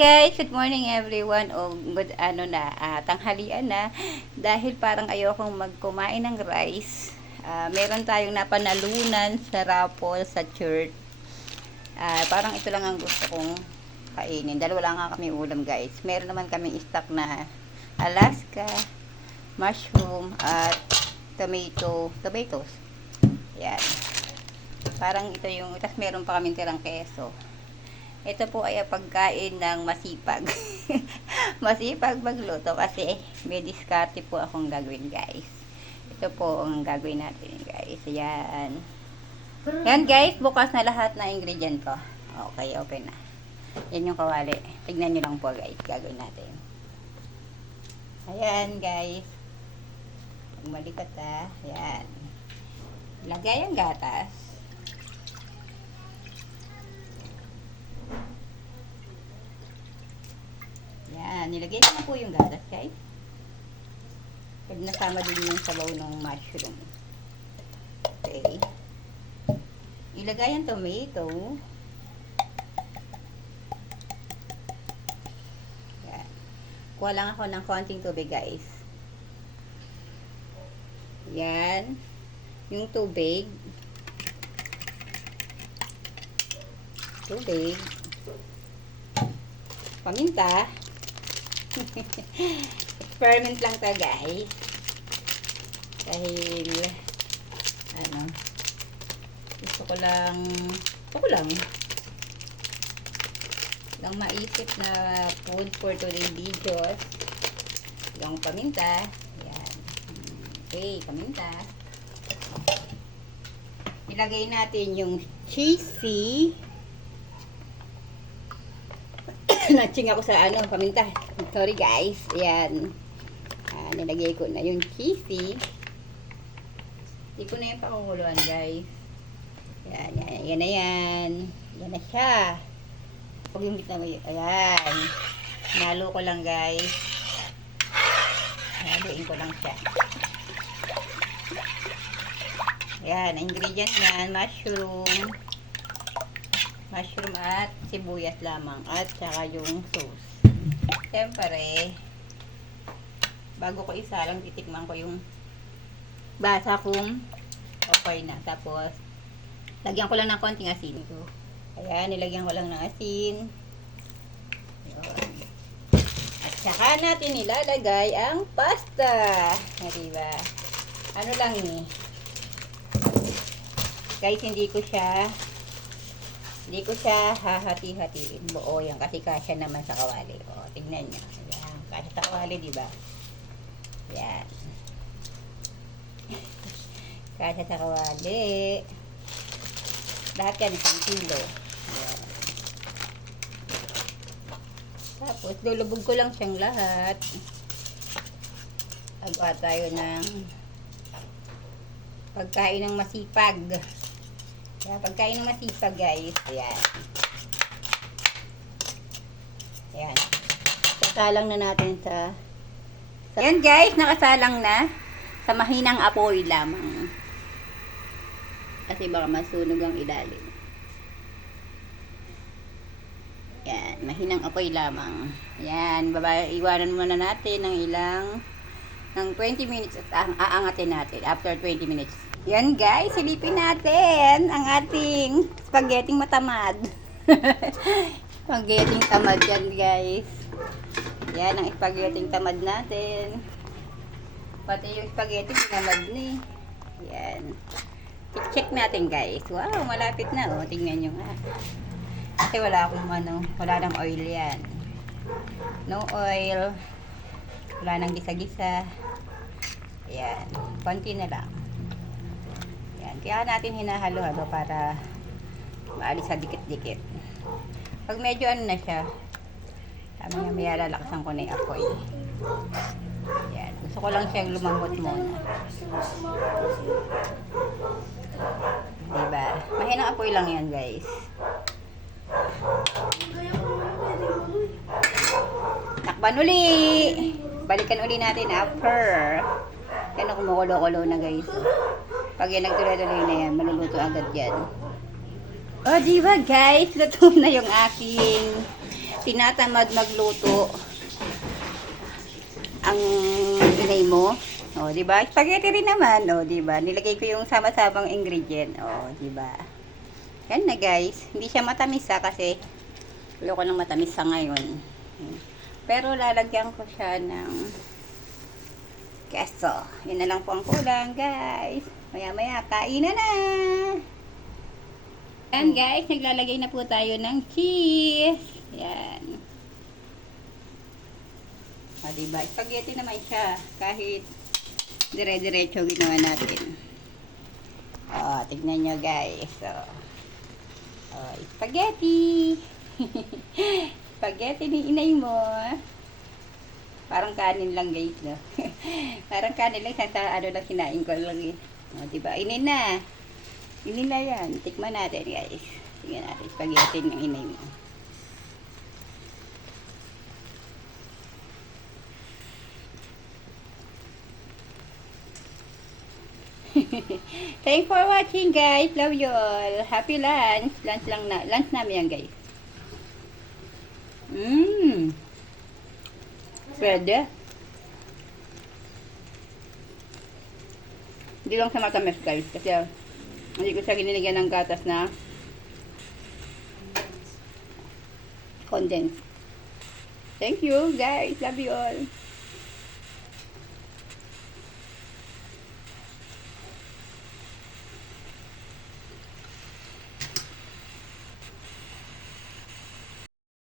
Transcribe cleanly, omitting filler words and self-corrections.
guys, good morning everyone. O good tanghalian na. Dahil parang ayokong magkumain ng rice. Meron tayong napanalunan sa raffle sa church. Parang ito lang ang gusto kong kainin. Dahil wala nga kami ulam guys. Meron naman kaming stock na Alaska, mushroom, at tomatoes. Yan. Parang ito yung, tapos meron pa kaming tirang keso. Ito po ay pagkain ng masipag. Masipag magluto kasi may diskarte po akong gagawin guys. Ito po ang gagawin natin guys. Ayan. Yan guys, bukas na lahat na ingredient ko. Okay, open na. Yan yung kawali. Tignan nyo lang po guys, gagawin natin. Ayan guys. Malikot Ayan. Lagay ang gatas. Yan, nilagay ko na po yung gatas guys. Pag nasama din yung sabaw ng mushroom. Okay. Ilagay ang tomato. Yan. Kuha lang ako ng konting tubig guys. Yan. Yung tubig. Paminta. Experiment lang to guys. Dahil gusto ko lang maisip na food for today videos. Yung paminta. Yan. Okay, paminta. Ilagay natin yung cheesy. Natching ako sa paminta. Sorry guys. Ayan. Nilagay ko na yung cheesy. Hindi ko na yung pakukuluan guys. Ayan. Yan na yan. Yan na siya. Pag yung bitna mo yun. Ayan. Nalo ko lang guys. Haluin ko lang siya. Ayan. Ang ingredient yan. Mushroom at sibuyas lamang at saka yung sauce. Siyempre, bago ko isalang, titikman ko yung basa kung okay na. Tapos, lagyan ko lang ng konting asin. Ayan, nilagyan ko lang ng asin. Ayan. At saka natin nilalagay ang pasta. Diba? Ano lang guys, hindi ko siya hahati-hatiin. Buo yan kasi kasya naman sa kawali. O, tignan nyo. Ayan, kasya sa kawali, diba? Ayan. Kasya sa kawali. Lahat yan, 1 kilo. Ayan. Tapos, lulubog ko lang siyang lahat. Agawa tayo ng pagkain ng masipag. Kaya pagkain ng masipag guys. Ayan. Ayan. Sasalang na natin sa ayan guys, nakasalang na sa mahinang apoy lamang. Kasi baka masunog ang ilalim. Ayan, mahinang apoy lamang. Ayan, iwanan muna natin ng 20 minutes at aangatin natin after 20 minutes. Yan guys, silipin natin ang ating spaghetti matamad. Spaghetti tamad yan guys. Yan ang spaghetti tamad natin. Pati yung spaghetti tamad ni. Yan. Check natin guys. Wow, malapit na oh. Tingnan nyo nga. Kasi wala nang oil yan. No oil. Wala nang gisa-gisa. Yan. Konti na lang. Kaya natin hinahalo-halo para maalis sa dikit-dikit. Pag medyo na siya, sabi nga may lalakasan ko na yung apoy. Yan. Gusto ko lang siyang lumambot muna. Diba? Mahinang apoy lang yan guys. Takpan uli! Balikan uli natin after. Kaya kumukulo-kulo na guys. Pag yan nagtuloy-tuloy na yan, maluluto agad yan. O, diba guys? Luto na yung aking tinatamad magluto ang inay mo. O, di ba? Spaghetti rin naman, o, di ba? Nilagay ko yung sama-samang ingredient, o, di ba? Yan na, guys. Hindi siya matamis kasi ayoko ng matamis sa ngayon. Pero lalagyan ko siya ng keso. Yun na lang po ang kulang, guys. Maya-maya, kainan na! Yan, guys. Naglalagay na po tayo ng cheese. Yan. O, diba? Spaghetti naman siya. Kahit dire-diretso ginawa natin. O, tignan nyo, guys. O, spaghetti. Spaghetti ni inay mo. Parang kanin lang, guys, no? Parang kanin lang. Sa ano lang, kinain ko lang, eh. O, diba? Inin na. Inin na yan. Tikman natin, guys. Tingnan natin. Spaghetti ng inay mo. Thanks for watching, guys. Love you all. Happy lunch. Lunch lang na. Lunch namin yan, guys. Pwede. Hindi lang sa matamis, guys. Kasi hindi ko siya ginilagyan ng gatas na condensed. Thank you, guys. Love you all.